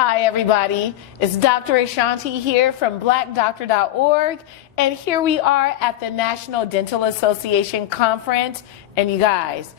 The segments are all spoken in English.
Hi, everybody. It's Dr. Ashanti here from blackdoctor.org, and here we are at the National Dental Association Conference. And you guys,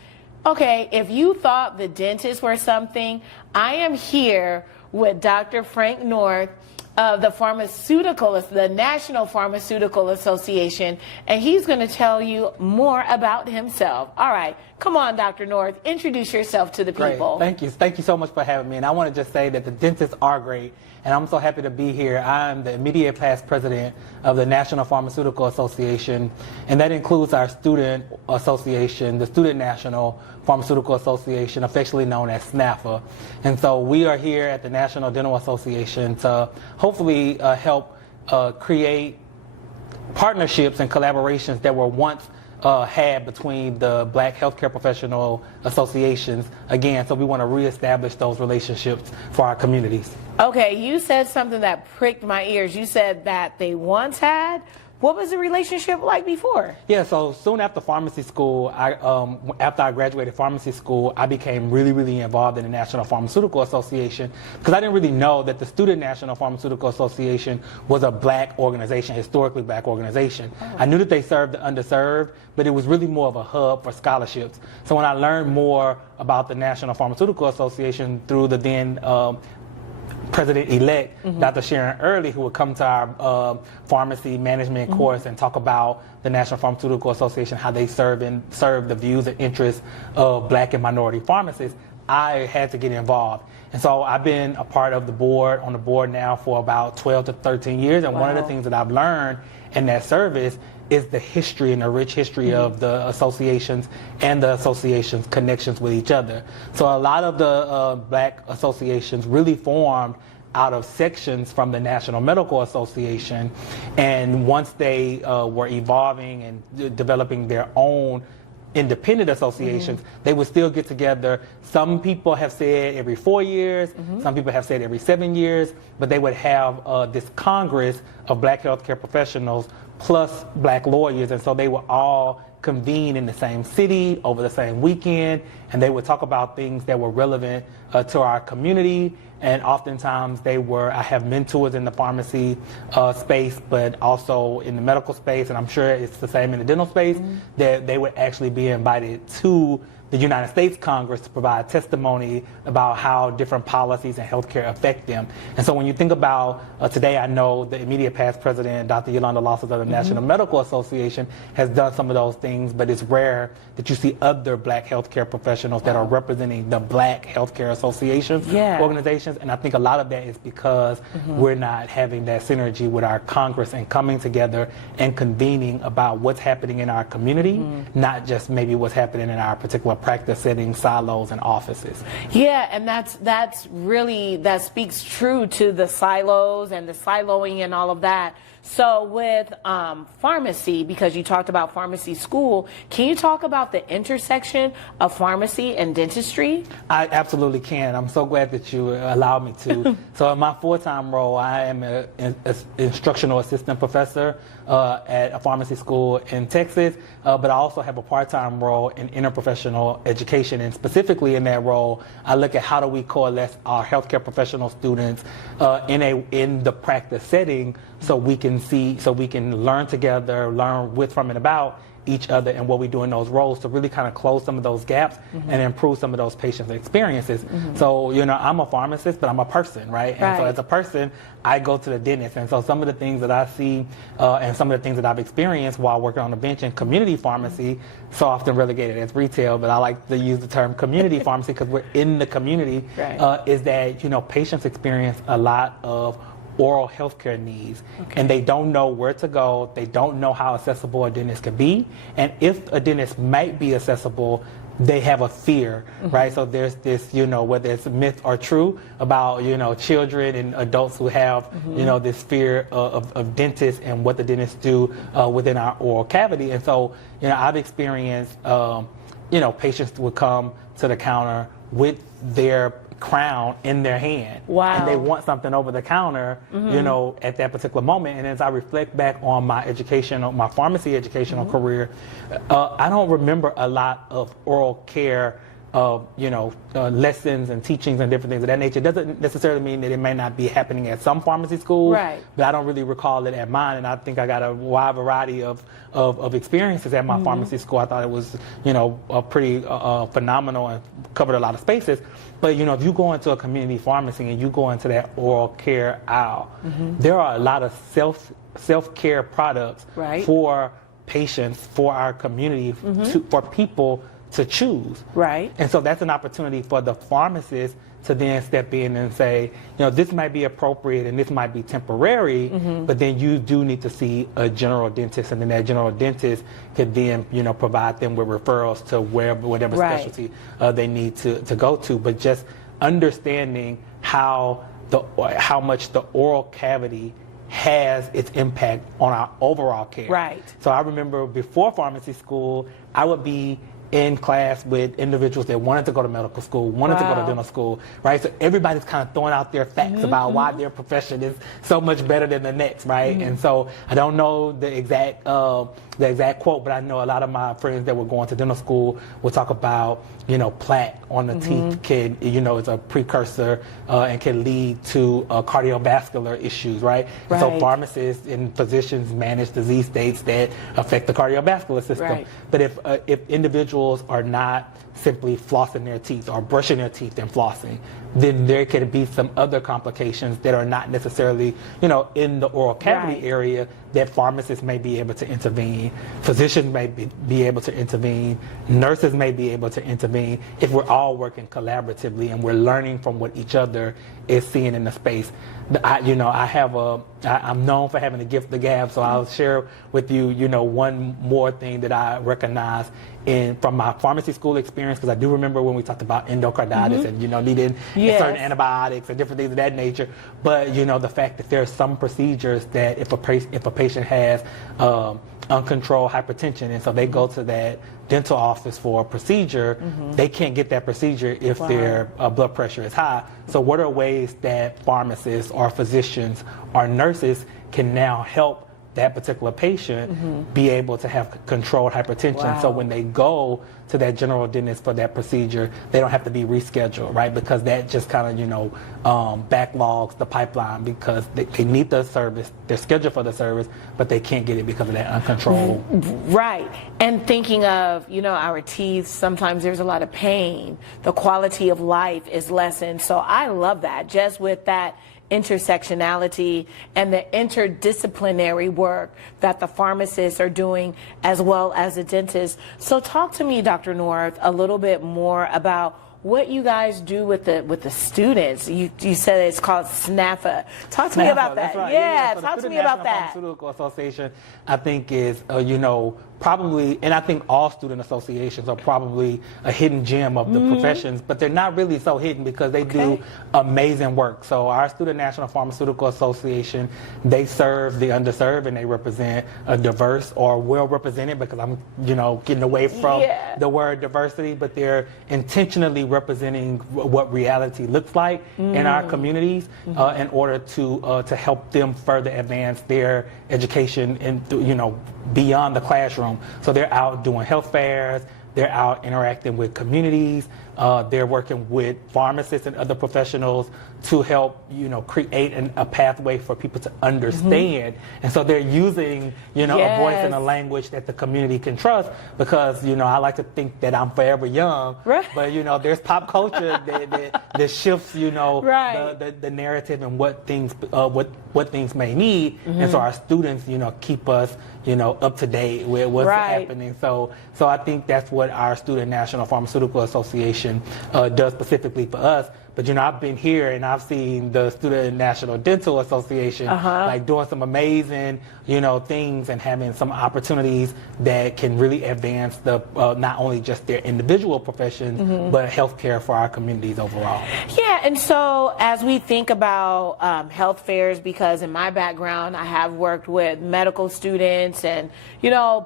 okay, if you thought the dentists were something, I am here with Dr. Frank North of the National Pharmaceutical Association, and he's going to tell you more about himself. All right, come on, Dr. North, introduce yourself to the people. Great. Thank you so much for having me. And I want to just say that the dentists are great, and I'm so happy to be here. I'm the immediate past president of the National Pharmaceutical Association, and that includes our student association, the Student National Pharmaceutical Association, affectionately known as SNAPA. And so we are here at the National Dental Association to hopefully help create partnerships and collaborations that were once had between the Black Healthcare Professional Associations again. So we want to reestablish those relationships for our communities. Okay, you said something that pricked my ears. You said that they once had. What was the relationship like before? Yeah, so soon after pharmacy school, after I graduated pharmacy school, I became really involved in the National Pharmaceutical Association because I didn't really know that the Student National Pharmaceutical Association was a Black organization, historically Black organization. Oh. I knew that they served the underserved, but it was really more of a hub for scholarships. So when I learned more about the National Pharmaceutical Association through the then President-elect, Dr. Sharon Early, who would come to our pharmacy management course and talk about the National Pharmaceutical Association, how they serve the views and interests of Black and minority pharmacists, I had to get involved. And so I've been a part of on the board now for about 12 to 13 years. And one of the things that I've learned in that service is the history and the rich history of the associations and the associations' connections with each other. So a lot of the Black associations really formed out of sections from the National Medical Association, and once they were evolving and developing their own independent associations, they would still get together. Some people have said every 4 years, some people have said every 7 years, but they would have this Congress of Black healthcare professionals plus Black lawyers, and so they would all convene in the same city over the same weekend, and they would talk about things that were relevant to our community. And oftentimes I have mentors in the pharmacy space, but also in the medical space, and I'm sure it's the same in the dental space, that they would actually be invited to the United States Congress to provide testimony about how different policies and healthcare affect them. And so when you think about today, I know the immediate past president, Dr. Yolanda Losses of the National Medical Association, has done some of those things, but it's rare that you see other Black healthcare professionals that are representing the Black healthcare associations, organizations. And I think a lot of that is because we're not having that synergy with our Congress and coming together and convening about what's happening in our community, not just maybe what's happening in our particular practice settings, silos, and offices. Yeah, and that speaks true to the silos and the siloing and all of that. So with pharmacy, because you talked about pharmacy school, can you talk about the intersection of pharmacy and dentistry? I absolutely can. I'm so glad that you allowed me to. So in my full-time role, I am an instructional assistant professor at a pharmacy school in Texas, but I also have a part-time role in interprofessional education, and specifically in that role, I look at how do we coalesce our healthcare professional students in the practice setting so we can learn together, learn with, from, and about each other and what we do in those roles to really kind of close some of those gaps and improve some of those patients' experiences. So, I'm a pharmacist, but I'm a person, right? And so as a person, I go to the dentist. And so some of the things that I see and some of the things that I've experienced while working on the bench in community pharmacy, so often relegated as retail, but I like to use the term community pharmacy because we're in the community, is that, patients experience a lot of oral healthcare needs, and they don't know where to go. They don't know how accessible a dentist can be, and if a dentist might be accessible, they have a fear, right? So there's this, whether it's myth or true about, children and adults who have, this fear of dentists and what the dentists do within our oral cavity. And so, I've experienced, patients would come to the counter with their crown in their hand. Wow. And they want something over the counter, at that particular moment. And as I reflect back on my pharmacy educational career, I don't remember a lot of oral care lessons and teachings and different things of that nature. It doesn't necessarily mean that it may not be happening at some pharmacy schools, right. but I don't really recall it at mine, and I think I got a wide variety of experiences at my pharmacy school. I thought it was, a pretty phenomenal and covered a lot of spaces. But, if you go into a community pharmacy and you go into that oral care aisle, there are a lot of self-care products right. for patients, for our community, for people to choose. Right. And so that's an opportunity for the pharmacist to then step in and say, this might be appropriate and this might be temporary, but then you do need to see a general dentist, and then that general dentist could then, provide them with referrals to whatever right. specialty they need to go to. But just understanding how much the oral cavity has its impact on our overall care. Right. So I remember before pharmacy school, I would be in class with individuals that wanted to go to medical school, wanted to go to dental school, right? So everybody's kind of throwing out their facts about why their profession is so much better than the next, right? And so I don't know the exact quote, but I know a lot of my friends that were going to dental school will talk about, plaque on the teeth can, is a precursor and can lead to cardiovascular issues, right? Right. So pharmacists and physicians manage disease states that affect the cardiovascular system. Right. But if individuals are not simply flossing their teeth or brushing their teeth and flossing, then there could be some other complications that are not necessarily, in the oral cavity right. area that pharmacists may be able to intervene, physicians may be able to intervene, nurses may be able to intervene if we're all working collaboratively and we're learning from what each other is seeing in the space. I'm known for having a gift of gab, so I'll share with you, one more thing that I recognize from my pharmacy school experience, because I do remember when we talked about endocarditis and, needing yes. certain antibiotics and different things of that nature. But, the fact that there are some procedures that if a patient has uncontrolled hypertension, and so they go to that dental office for a procedure, they can't get that procedure if their blood pressure is high. So what are ways that pharmacists or physicians or nurses can now help that particular patient be able to have controlled hypertension, so when they go to that general dentist for that procedure, they don't have to be rescheduled, right? Because that just kind of, backlogs the pipeline, because they need the service, they're scheduled for the service, but they can't get it because of that uncontrolled. Right. And thinking of, our teeth, sometimes there's a lot of pain. The quality of life is lessened. So I love that, just with that intersectionality and the interdisciplinary work that the pharmacists are doing as well as the dentists. So talk to me, Dr. North, a little bit more about what you guys do with the students. You said it's called SNAFA. Talk to me about that. Right. Yeah, so talk to me about that. The Pharmaceutical Association, I think, is probably, and I think all student associations are probably a hidden gem of the professions, but they're not really so hidden because they do amazing work. So our Student National Pharmaceutical Association, they serve the underserved, and they represent a diverse or well represented, because I'm getting away from the word diversity, but they're intentionally representing what reality looks like in our communities in order to help them further advance their education and beyond the classroom. So they're out doing health fairs, they're out interacting with communities, they're working with pharmacists and other professionals to help, create a pathway for people to understand. And so they're using, a voice and a language that the community can trust, because, I like to think that I'm forever young, right. but, there's pop culture that shifts, right. the narrative and what things may need. And so our students, keep us, up to date with what's happening. So I think that's what our Student National Pharmaceutical Association does specifically for us. But I've been here and I've seen the Student National Dental Association like doing some amazing things and having some opportunities that can really advance the not only just their individual professions but healthcare for our communities overall. Yeah, and so as we think about health fairs, because in my background I have worked with medical students and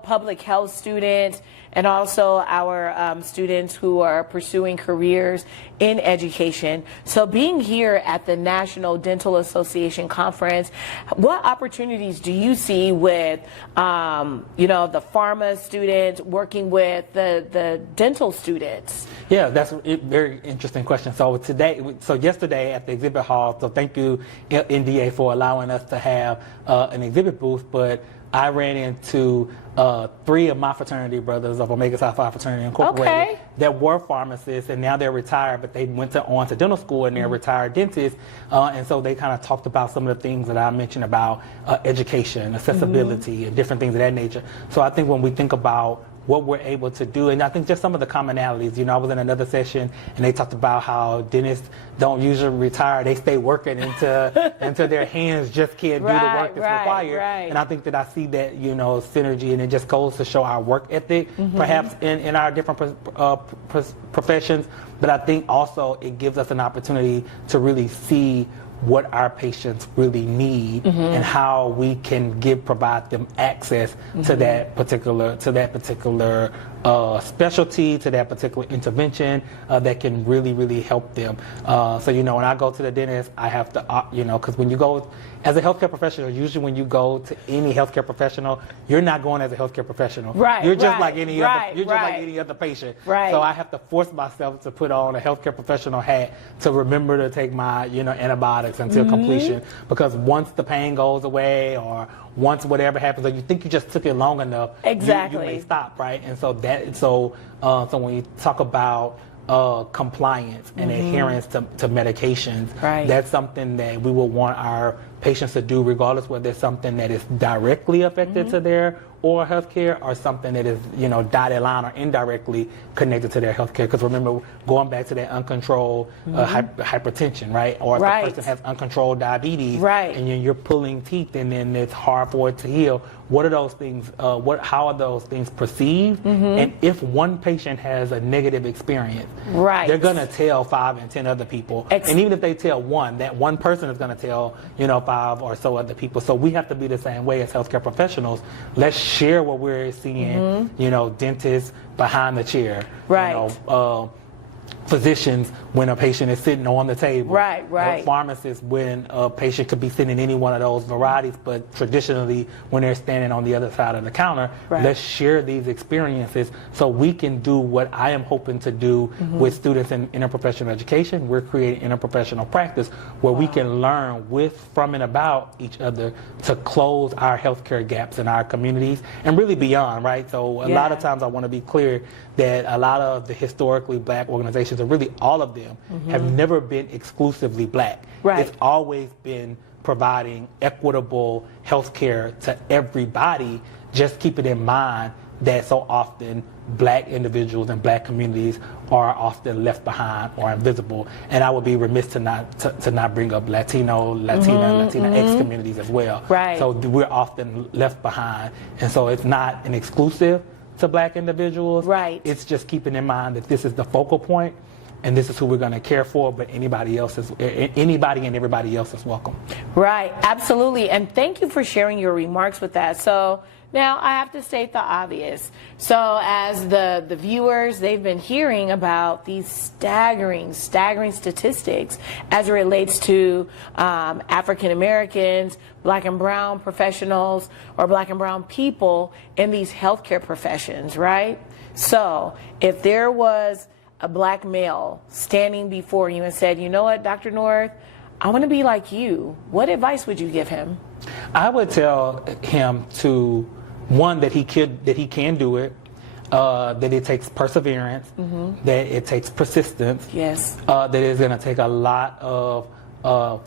public health students, and also our students who are pursuing careers in education. question. So being here at the National Dental Association Conference, what opportunities do you see with, the pharma students working with the dental students? Yeah, that's a very interesting question. So yesterday at the exhibit hall, so thank you NDA for allowing us to have an exhibit booth, but I ran into 3 of my fraternity brothers of Omega Psi Phi Fraternity Incorporated that were pharmacists, and now they're retired, but they went on to dental school and they're retired dentists. And so they kind of talked about some of the things that I mentioned about education, accessibility, and different things of that nature. So I think when we think about what we're able to do, and I think just some of the commonalities. I was in another session and they talked about how dentists don't usually retire; they stay working until their hands just can't do the work that's required. Right. And I think that I see that synergy, and it just goes to show our work ethic, perhaps in our different professions. But I think also it gives us an opportunity to really see what our patients really need and how we can provide them access to that particular specialty, to that particular intervention that can really, really help them. So when I go to the dentist, I have to, because when you go as a healthcare professional, usually when you go to any healthcare professional, you're not going as a healthcare professional. Right. You're just like any other. You're just like any other patient. Right. So I have to force myself to put on a healthcare professional hat to remember to take my, antibiotics until completion. Because once the pain goes away, or once whatever happens, or you think you just took it long enough, exactly, you may stop, right? And so so when you talk about compliance and adherence to medications, that's something that we will want our patients to do, regardless whether it's something that is directly affected to their oral health care or something that is, dotted line or indirectly connected to their health care. Because remember, going back to that uncontrolled hypertension, right? Or if the person has uncontrolled diabetes, and you're pulling teeth and then it's hard for it to heal, what are those things, how are those things perceived? And if one patient has a negative experience, they're going to tell 5 and 10 other people. And even if they tell one, that one person is going to tell, 5 or so other people. So we have to be the same way as healthcare professionals. Let's share what we're seeing, dentists behind the chair, physicians when a patient is sitting on the table, pharmacists when a patient could be sitting in any one of those varieties, but traditionally when they're standing on the other side of the counter. Let's share these experiences so we can do what I am hoping to do with students in interprofessional education. We're creating interprofessional practice where we can learn from and about each other to close our healthcare gaps in our communities and really beyond, right? So a lot of times I want to be clear that a lot of the historically black organizations, or really all of them, have never been exclusively black. It's always been providing equitable health care to everybody, just keeping in mind that so often black individuals and black communities are often left behind or invisible. And I would be remiss to not bring up Latina X communities as well. So we're often left behind. And so it's not an exclusive to black individuals. It's just keeping in mind that this is the focal point and this is who we're going to care for, but anybody and everybody else is welcome. Absolutely. And thank you for sharing your remarks with that. So now I have to state the obvious. So as the viewers, they've been hearing about these staggering statistics as it relates to African Americans, black and brown professionals, or black and brown people in these healthcare professions, right? So if there was a black male standing before you and said, you know what, Dr. North, I want to be like you, what advice would you give him? I would tell him to, one, that he can do it, that it takes perseverance, that it takes persistence, that it's going to take a lot of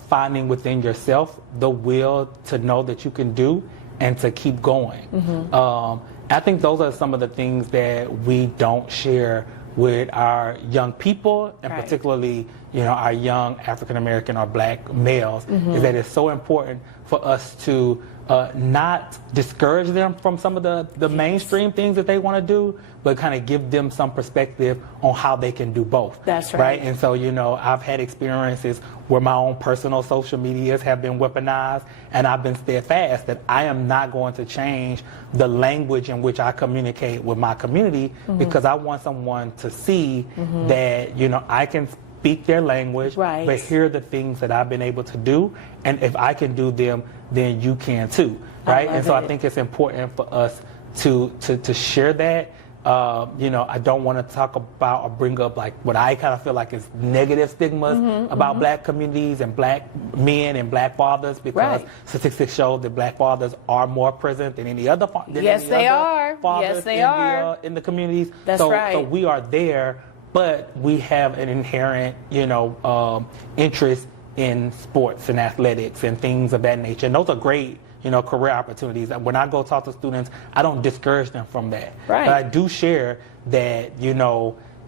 finding within yourself the will to know that you can do and to keep going. I think those are some of the things that we don't share with our young people, and particularly, our young African American or black males, is that it's so important for us to not discourage them from some of the mainstream things that they want to do, but kind of give them some perspective on how they can do both. That's right. And so, I've had experiences where my own personal social medias have been weaponized, and I've been steadfast that I am not going to change the language in which I communicate with my community, because I want someone to see that, I can speak their language, Right. but here are the things that I've been able to do, and if I can do them, then you can too, right? And so I think it's important for us to share that. I don't want to talk about or bring up like what I kind of feel like is negative stigmas about black communities and black men and black fathers, because statistics show that black fathers are more present than any other fathers in the communities. That's right. So we are there, but we have an inherent, interest in sports and athletics and things of that nature. And those are great, career opportunities. And when I go talk to students, I don't discourage them from that. Right. But I do share that,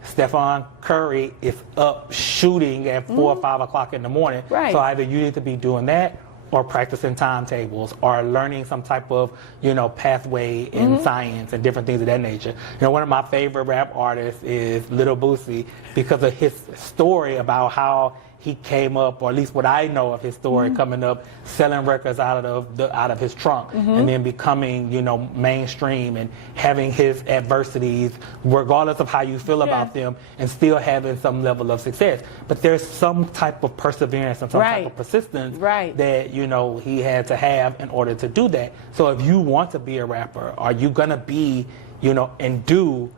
Stephen Curry is up shooting at 4 or 5 o'clock in the morning. Right. So either you need to be doing that or practicing timetables or learning some type of, pathway in science and different things of that nature. One of my favorite rap artists is Lil Boosie, because of his story about how he came up, or at least what I know of his story, coming up, selling records out of his trunk, and then becoming, mainstream and having his adversities, regardless of how you feel about them, and still having some level of success. But there's some type of perseverance and some type of persistence that, he had to have in order to do that. So if you want to be a rapper, are you gonna be, and do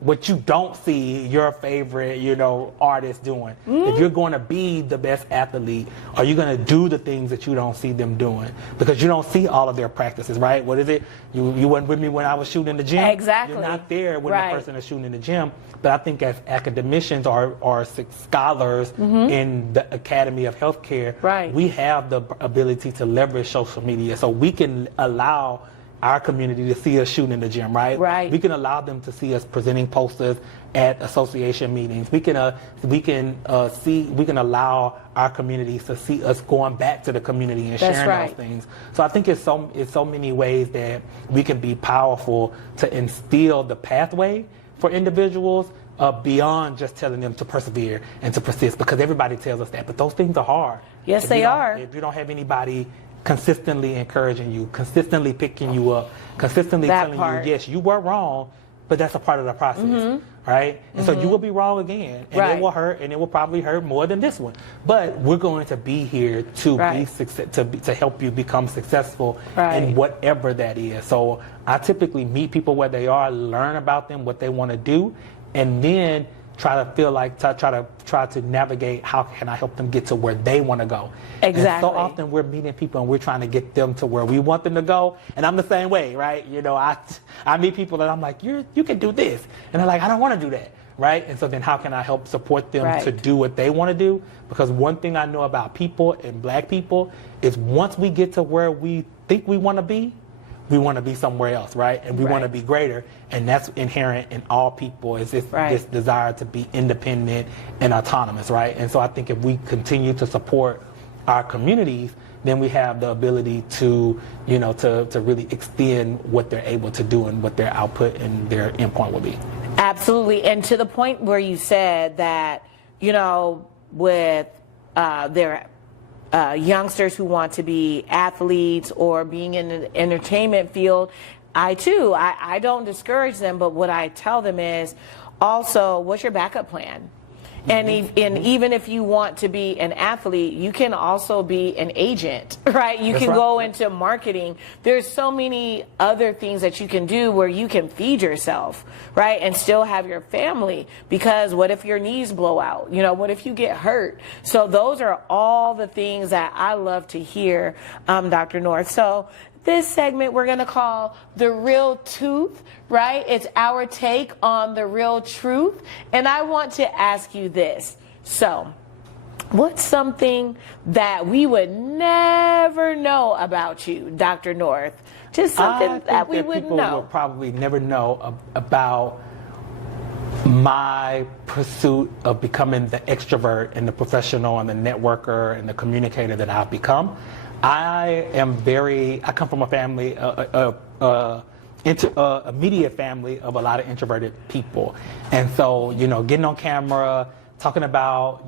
what you don't see your favorite, artist doing? If you're going to be the best athlete, are you going to do the things that you don't see them doing? Because you don't see all of their practices, right? What is it? You weren't with me when I was shooting in the gym. Exactly. You're not there when the person is shooting in the gym. But I think as academicians or scholars in the Academy of Healthcare, we have the ability to leverage social media, so we can allow our community to see us shooting in the gym, right? Right. We can allow them to see us presenting posters at association meetings. We can allow our communities to see us going back to the community and sharing those things. So I think it's so many ways that we can be powerful to instill the pathway for individuals beyond just telling them to persevere and to persist, because everybody tells us that, but those things are hard. Yes, they are. If you don't have anybody consistently encouraging you, consistently picking you up, consistently telling you, yes, you were wrong, but that's a part of the process, right? And so you will be wrong again, and it will hurt, and it will probably hurt more than this one. But we're going to be here to to help you become successful in whatever that is. So I typically meet people where they are, learn about them, what they want to do, and then try to navigate how can I help them get to where they want to go. Exactly. And so often we're meeting people and we're trying to get them to where we want them to go. And I'm the same way, right? I meet people and I'm like, you can do this. And they're like, I don't want to do that, right? And so then how can I help support them to do what they want to do? Because one thing I know about people and black people is once we get to where we think we want to be somewhere else, right? And we want to be greater, and that's inherent in all people, is this desire to be independent and autonomous, right? And so I think if we continue to support our communities, then we have the ability to, to really extend what they're able to do and what their output and their endpoint will be. Absolutely. And to the point where you said that, with their youngsters who want to be athletes or being in the entertainment field, I don't discourage them, but what I tell them is also, what's your backup plan? And even if you want to be an athlete, you can also be an agent, right? You can go into marketing. There's so many other things that you can do where you can feed yourself, right? And still have your family, because what if your knees blow out? What if you get hurt? So those are all the things that I love to hear, Dr. North. So this segment we're going to call The Real Tooth, right? It's our take on the real truth. And I want to ask you this. So, what's something that we would never know about you, Dr. North? Just something that we wouldn't know. People would probably never know about my pursuit of becoming the extrovert and the professional and the networker and the communicator that I've become. I come from a family, immediate family of a lot of introverted people. And so, getting on camera, talking about,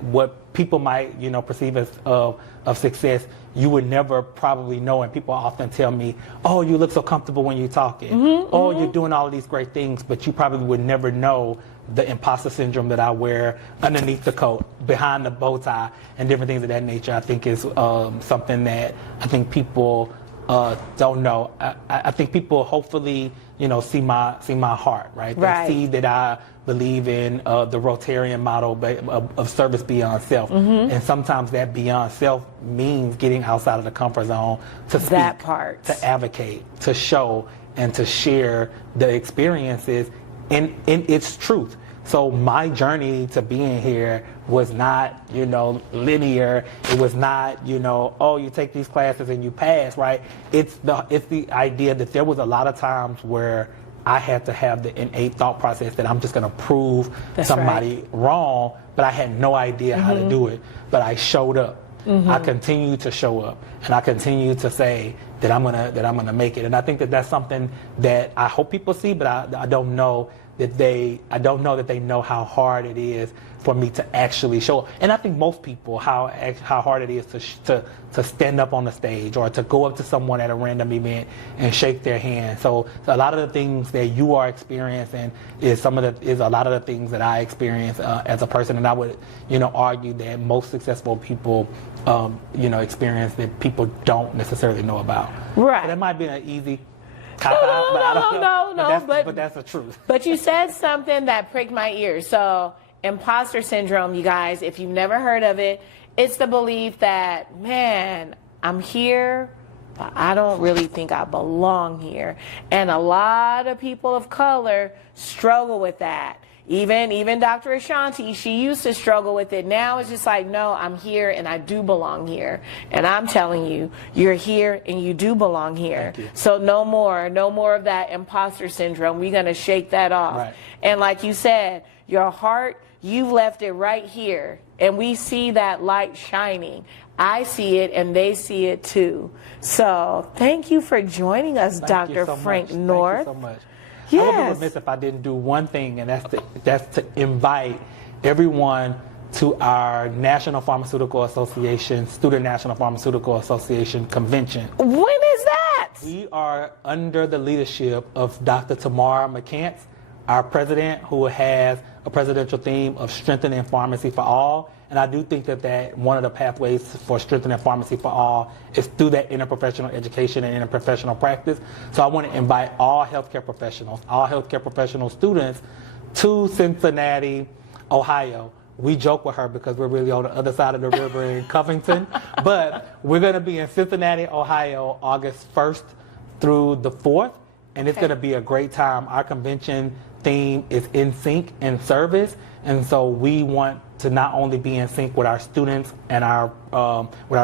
what people might, perceive as of success, you would never probably know. And people often tell me, oh, you look so comfortable when you're talking. Oh, you're doing all of these great things, but you probably would never know the imposter syndrome that I wear underneath the coat, behind the bow tie, and different things of that nature, I think is something that I think people don't know. I think people hopefully, see my heart, right? They see that I believe in the Rotarian model of service beyond self. And sometimes that beyond self means getting outside of the comfort zone to speak, that part, to advocate, to show, and to share the experiences in its truth. So my journey to being here was not, linear. It was not, oh, you take these classes and you pass, right? It's the idea that there was a lot of times where I had to have the innate thought process that I'm just going to prove somebody wrong, but I had no idea how to do it. But I showed up. I continue to show up, and I continue to say that I'm gonna make it. And I think that that's something that I hope people see, but I don't know that they know how hard it is for me to actually show up. And I think most people how hard it is to stand up on the stage or to go up to someone at a random event and shake their hand. So a lot of the things that you are experiencing is a lot of the things that I experience as a person. And I would argue that most successful people experience that people don't necessarily know about. Right. So that might be an easy No, but that's the truth. But you said something that pricked my ears. So imposter syndrome, you guys, if you've never heard of it, it's the belief that, man, I'm here, but I don't really think I belong here. And a lot of people of color struggle with that. Even Dr. Ashanti, she used to struggle with it. Now it's just like, no, I'm here and I do belong here. And I'm telling you, you're here and you do belong here. So no more of that imposter syndrome. We're going to shake that off. Right. And like you said, your heart, you've left it right here. And we see that light shining. I see it and they see it too. So thank you for joining us, Dr. Frank North. Thank you so much. Yes. I would be remiss if I didn't do one thing, and that's to invite everyone to our National Pharmaceutical Association, Student National Pharmaceutical Association convention. When is that? We are under the leadership of Dr. Tamara McCants, our president, who has a presidential theme of strengthening pharmacy for all. And I do think that one of the pathways for strengthening pharmacy for all is through that interprofessional education and interprofessional practice. So I want to invite all healthcare professional students to Cincinnati, Ohio. We joke with her because we're really on the other side of the river in Covington. But we're going to be in Cincinnati, Ohio, August 1st through the 4th. And it's going to be a great time. Our convention theme is in sync and service. And so we want to not only be in sync with our students and our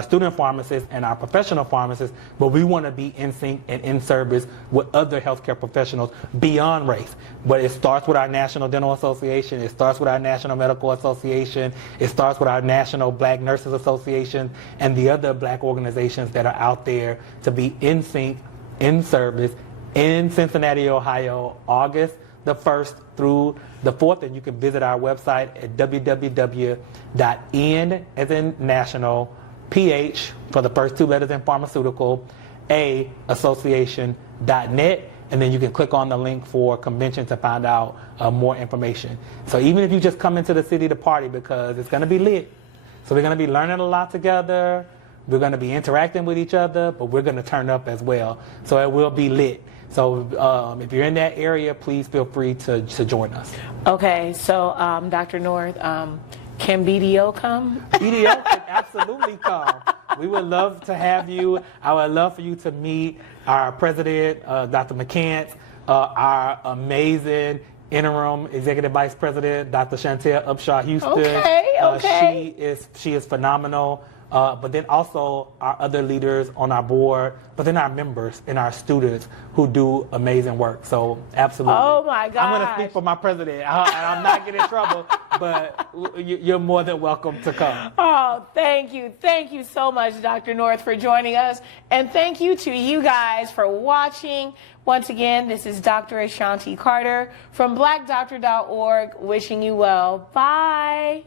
student pharmacists and our professional pharmacists, but we want to be in sync and in service with other healthcare professionals beyond race. But it starts with our National Dental Association. It starts with our National Medical Association. It starts with our National Black Nurses Association and the other black organizations that are out there to be in sync, in service, in Cincinnati, Ohio, August the 1st through the 4th, and you can visit our website at www.n as in national, PH for the first two letters in pharmaceutical, A association.net, and then you can click on the link for convention to find out more information. So even if you just come into the city to party, because it's going to be lit, so we're going to be learning a lot together, we're going to be interacting with each other, but we're going to turn up as well. So it will be lit. So if you're in that area, please feel free to join us. Okay, so Dr. North, can BDO come? BDO can absolutely come. We would love to have you. I would love for you to meet our president, Dr. McCants, our amazing interim executive vice president, Dr. Chantel Upshaw Houston. Okay. She is phenomenal. But then also our other leaders on our board, but then our members and our students who do amazing work. So absolutely. Oh my gosh. I'm going to speak for my president, and I'm not getting in trouble, but you're more than welcome to come. Oh, thank you. Thank you so much, Dr. North, for joining us. And thank you to you guys for watching. Once again, this is Dr. Ashanti Carter from blackdoctor.org wishing you well. Bye.